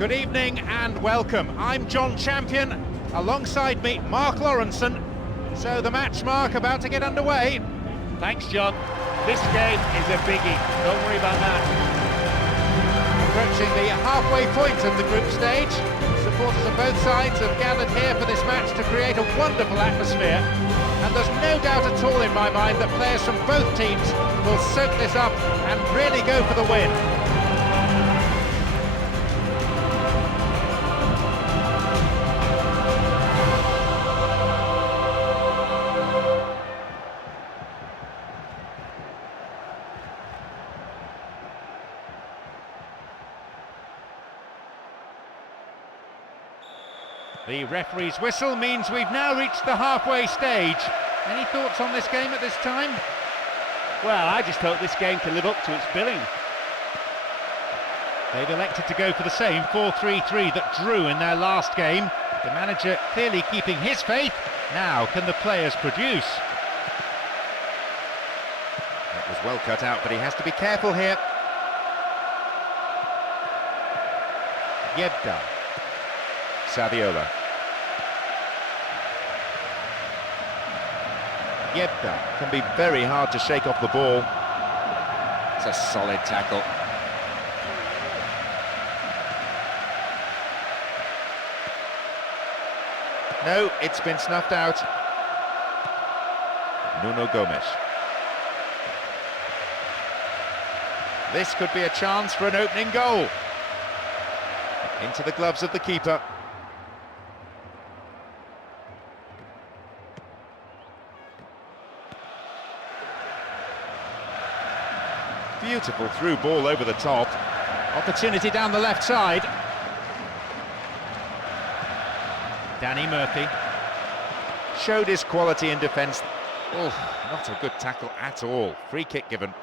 Good evening and welcome. I'm John Champion. Alongside me, Mark Lawrenson. So the match, Mark, about to get underway. Thanks, John. This game is a biggie. Don't worry about that. Approaching the halfway point of the group stage. Supporters of both sides have gathered here for this match to create a wonderful atmosphere. And there's no doubt at all in my mind that players from both teams will soak this up and really go for the win. The referee's whistle means we've now reached the halfway stage. Any thoughts on this game at this time? Well, I just hope this game can live up to its billing. They've elected to go for the same 4-3-3 that drew in their last game. The manager clearly keeping his faith. Now, can the players produce? That was well cut out, but he has to be careful here. Yebda. Saviola. Yebda can be very hard to shake off the ball. It's a solid tackle. No, it's been snuffed out. Nuno Gomes. This could be a chance for an opening goal. Into the gloves of the keeper. Beautiful through ball over the top. Opportunity down the left side. Danny Murphy showed his quality in defence. Oh, not a good tackle at all. Free kick given.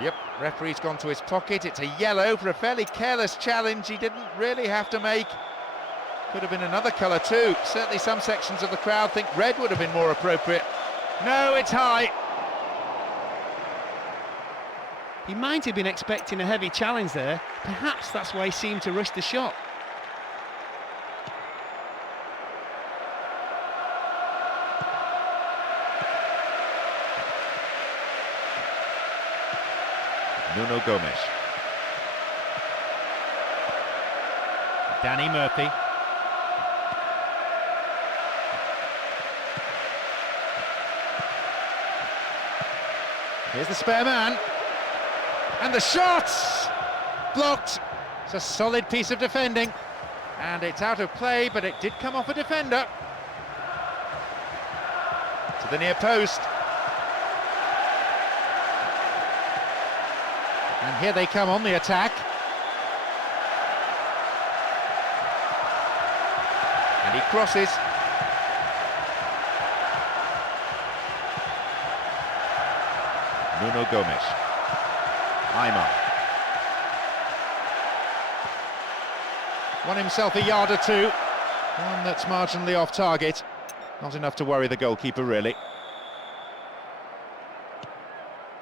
Yep, referee's gone to his pocket. It's a yellow for a fairly careless challenge he didn't really have to make. Could have been another colour too. Certainly some sections of the crowd think red would have been more appropriate. No, it's high. He might have been expecting a heavy challenge there. Perhaps that's why he seemed to rush the shot. Nuno Gomes. Danny Murphy. Here's the spare man. And the shot! Blocked. It's a solid piece of defending. And it's out of play, but it did come off a defender. To the near post. And here they come on the attack. And he crosses. Nuno Gomes. Aymar. Won himself a yard or two. One that's marginally off target. Not enough to worry the goalkeeper, really.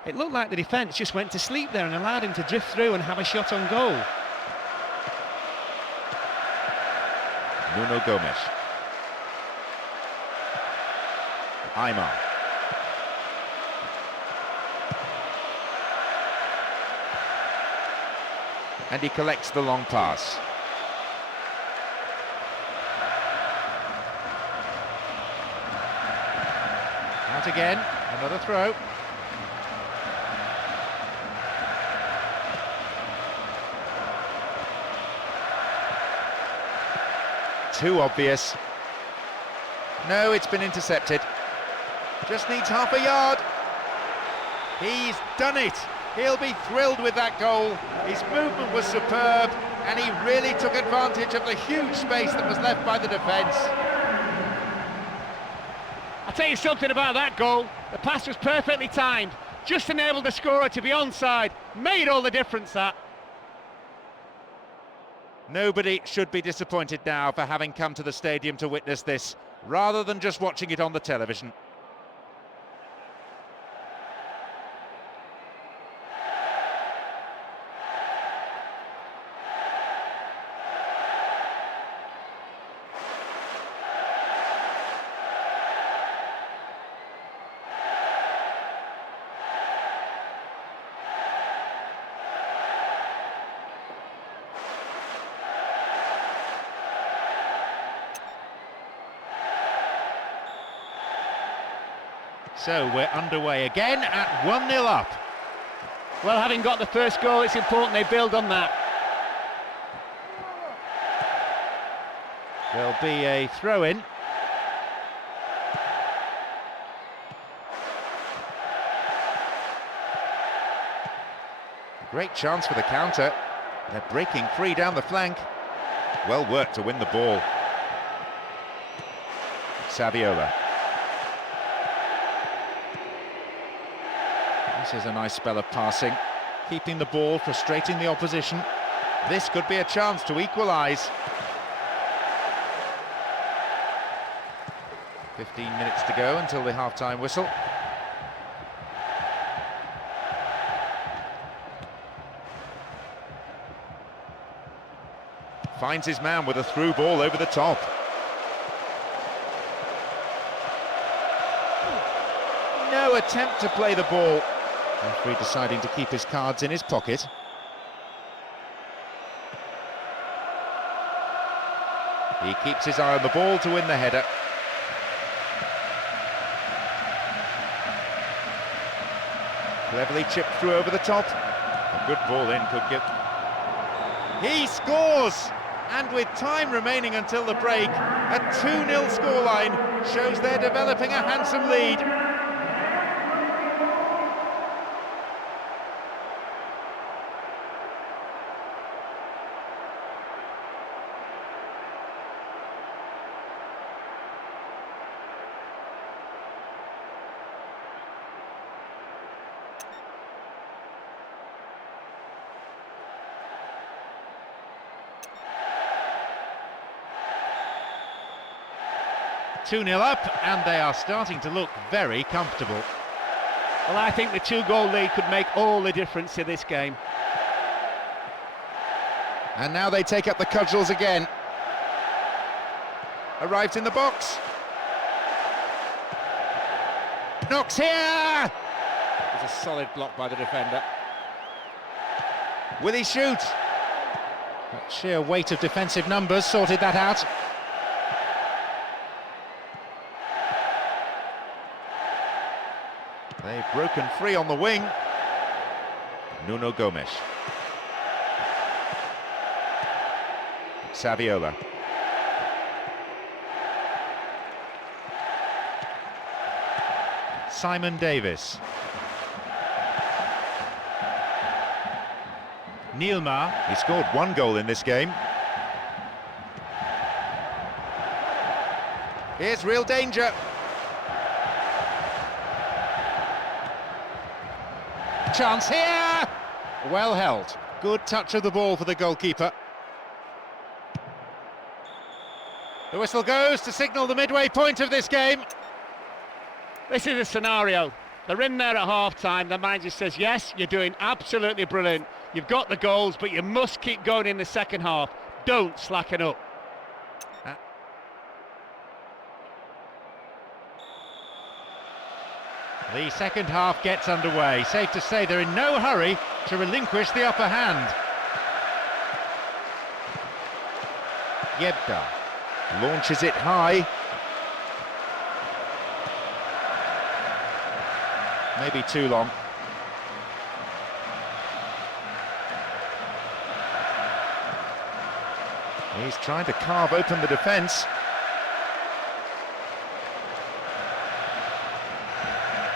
It looked like the defence just went to sleep there and allowed him to drift through and have a shot on goal. Nuno Gomes. Aymar. And he collects the long pass. Out again, another throw. Too obvious. No, it's been intercepted. Just needs half a yard. He's done it. He'll be thrilled with that goal. His movement was superb, and he really took advantage of the huge space that was left by the defence. I'll tell you something about that goal. The pass was perfectly timed. Just enabled the scorer to be onside. Made all the difference, that. Nobody should be disappointed now for having come to the stadium to witness this, rather than just watching it on the television. So we're underway again at 1-0 up. Well, having got the first goal, it's important they build on that. There'll be a throw-in. Great chance for the counter. They're breaking free down the flank. Well worked to win the ball. Saviola. This is a nice spell of passing. Keeping the ball, frustrating the opposition. This could be a chance to equalise. 15 minutes to go until the half-time whistle. Finds his man with a through ball over the top. No attempt to play the ball. Referee deciding to keep his cards in his pocket. He keeps his eye on the ball to win the header. Cleverly chipped through over the top. A good ball in could give... He scores! And with time remaining until the break, a 2-0 scoreline shows they're developing a handsome lead. Two-nil up, and they are starting to look very comfortable. Well, I think the 2-goal lead could make all the difference in this game. And now they take up the cudgels again. Arrives in the box. Knocks here! It's a solid block by the defender. Will he shoot? That sheer weight of defensive numbers sorted that out. They've broken free on the wing. Nuno Gomes. Saviola. Simon Davis. Neilmar. He scored 1 goal in this game. Here's real danger. Chance here! Well held. Good touch of the ball for the goalkeeper. The whistle goes to signal the midway point of this game. This is a scenario. They're in there at half-time. The manager says, yes, you're doing absolutely brilliant. You've got the goals, but you must keep going in the second half. Don't slacken up. The second half gets underway. Safe to say they're in no hurry to relinquish the upper hand. Yebda launches it high. Maybe too long. He's trying to carve open the defence.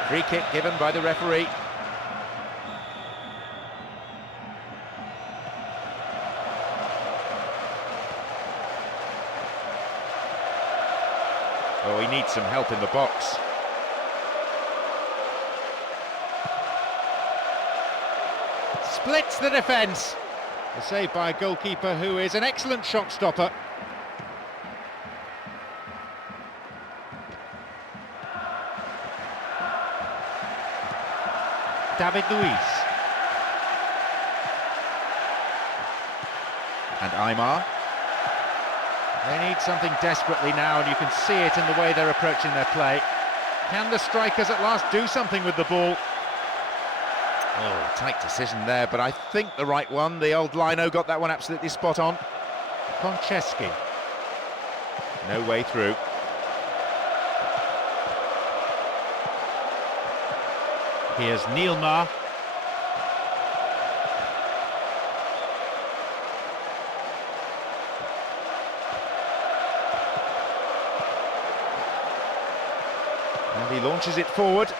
Free kick given by the referee. Oh, he needs some help in the box. Splits the defence. A save by a goalkeeper who is an excellent shot stopper. David Luiz. And Aymar. They need something desperately now, and you can see it in the way they're approaching their play. Can the strikers at last do something with the ball? Oh, tight decision there, but I think the right one. The old Lino got that one absolutely spot on. Konchesky. No way through. Here's Neilmar. And he launches it forward.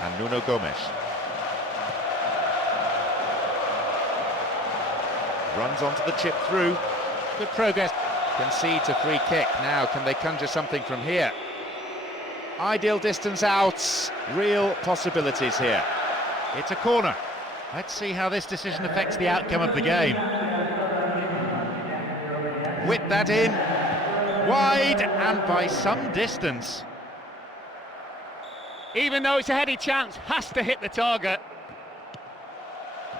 And Nuno Gomes runs onto the chip through. Good progress. Concedes a free kick. Now, can they conjure something from here? Ideal distance out. Real possibilities here. It's a corner. Let's see how this decision affects the outcome of the game. Whip that in. Wide and by some distance. Even though it's a heady chance, has to hit the target.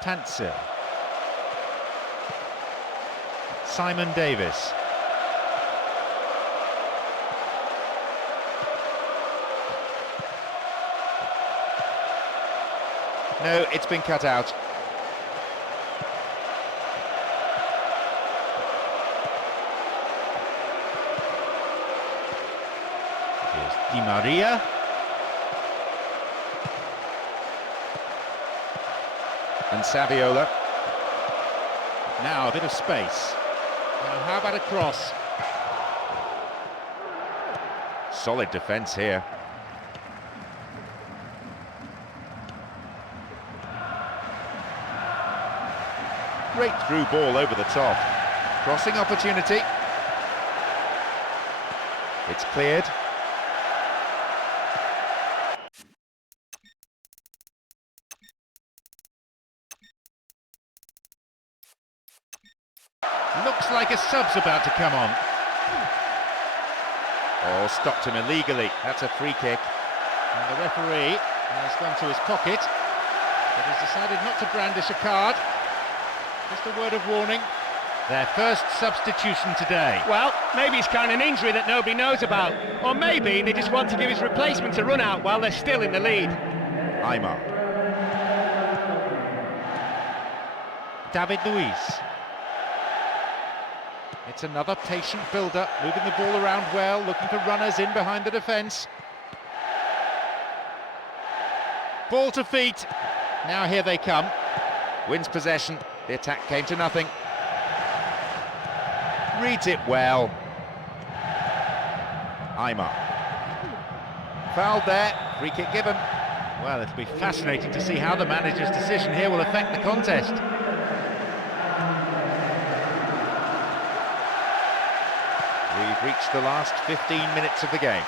Tansil. Simon Davis. No, it's been cut out. Here's Di Maria. And Saviola. Now a bit of space. Now how about a cross? Solid defence here. Great through ball over the top. Crossing opportunity. It's cleared. Looks like a sub's about to come on. Oh, stopped him illegally. That's a free kick. And the referee has gone to his pocket, but has decided not to brandish a card. Just a word of warning. Their first substitution today. Well, maybe he's carrying an injury that nobody knows about. Or maybe they just want to give his replacement a run out while they're still in the lead. Aymar. David Luiz. It's another patient build-up, moving the ball around well, looking for runners in behind the defence. Ball to feet. Now here they come. Wins possession. The attack came to nothing. Reads it well. Aymar. Fouled there. Free kick given. Well, it'll be fascinating to see how the manager's decision here will affect the contest. We've reached the last 15 minutes of the game.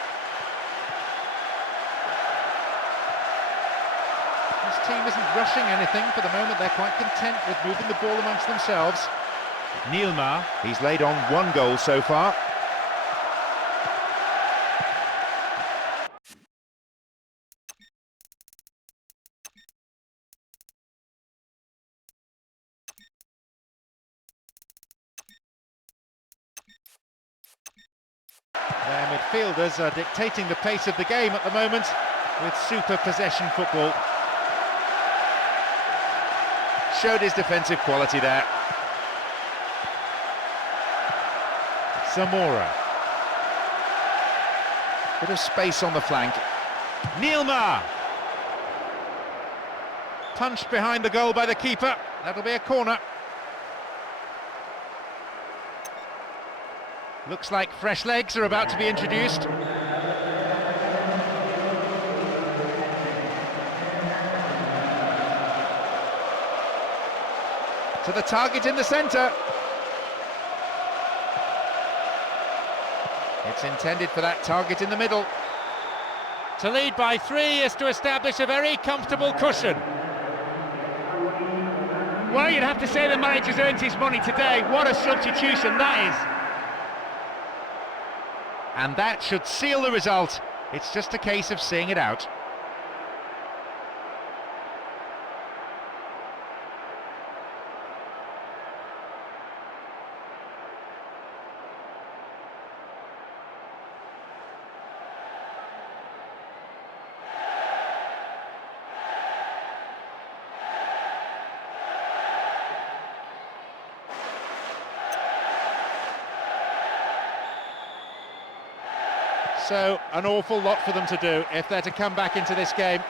This team isn't rushing anything for the moment. They're quite content with moving the ball amongst themselves. Neilmar, he's laid on 1 goal so far. Their midfielders are dictating the pace of the game at the moment with super possession football. Showed his defensive quality there. Zamora. Bit of space on the flank. Neilmar. Punched behind the goal by the keeper. That'll be a corner. Looks like fresh legs are about to be introduced. To the target in the centre. It's intended for that target in the middle. To lead by 3 is to establish a very comfortable cushion. Well, you'd have to say the manager's earned his money today. What a substitution that is. And that should seal the result. It's just a case of seeing it out. So, an awful lot for them to do if they're to come back into this game.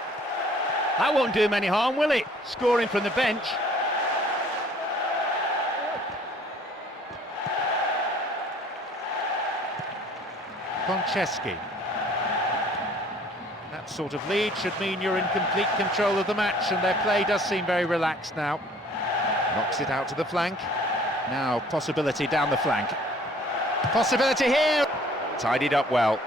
That won't do him any harm, will it? Scoring from the bench. Konchesky. That sort of lead should mean you're in complete control of the match, and their play does seem very relaxed now. Knocks it out to the flank. Now, possibility down the flank. Possibility here! Tidied up well.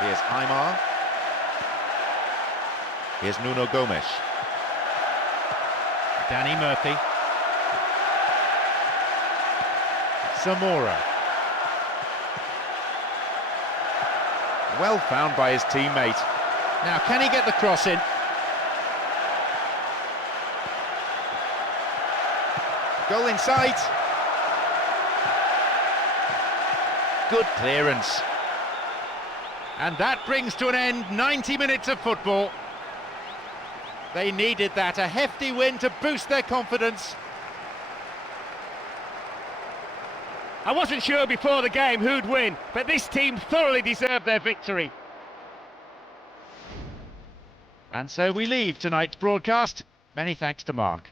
Here's Aymar. Here's Nuno Gomes. Danny Murphy. Zamora. Well found by his teammate. Now, can he get the cross in? Goal in sight. Good clearance. And that brings to an end 90 minutes of football. They needed that, a hefty win to boost their confidence. I wasn't sure before the game who'd win, but this team thoroughly deserved their victory. And so we leave tonight's broadcast. Many thanks to Mark.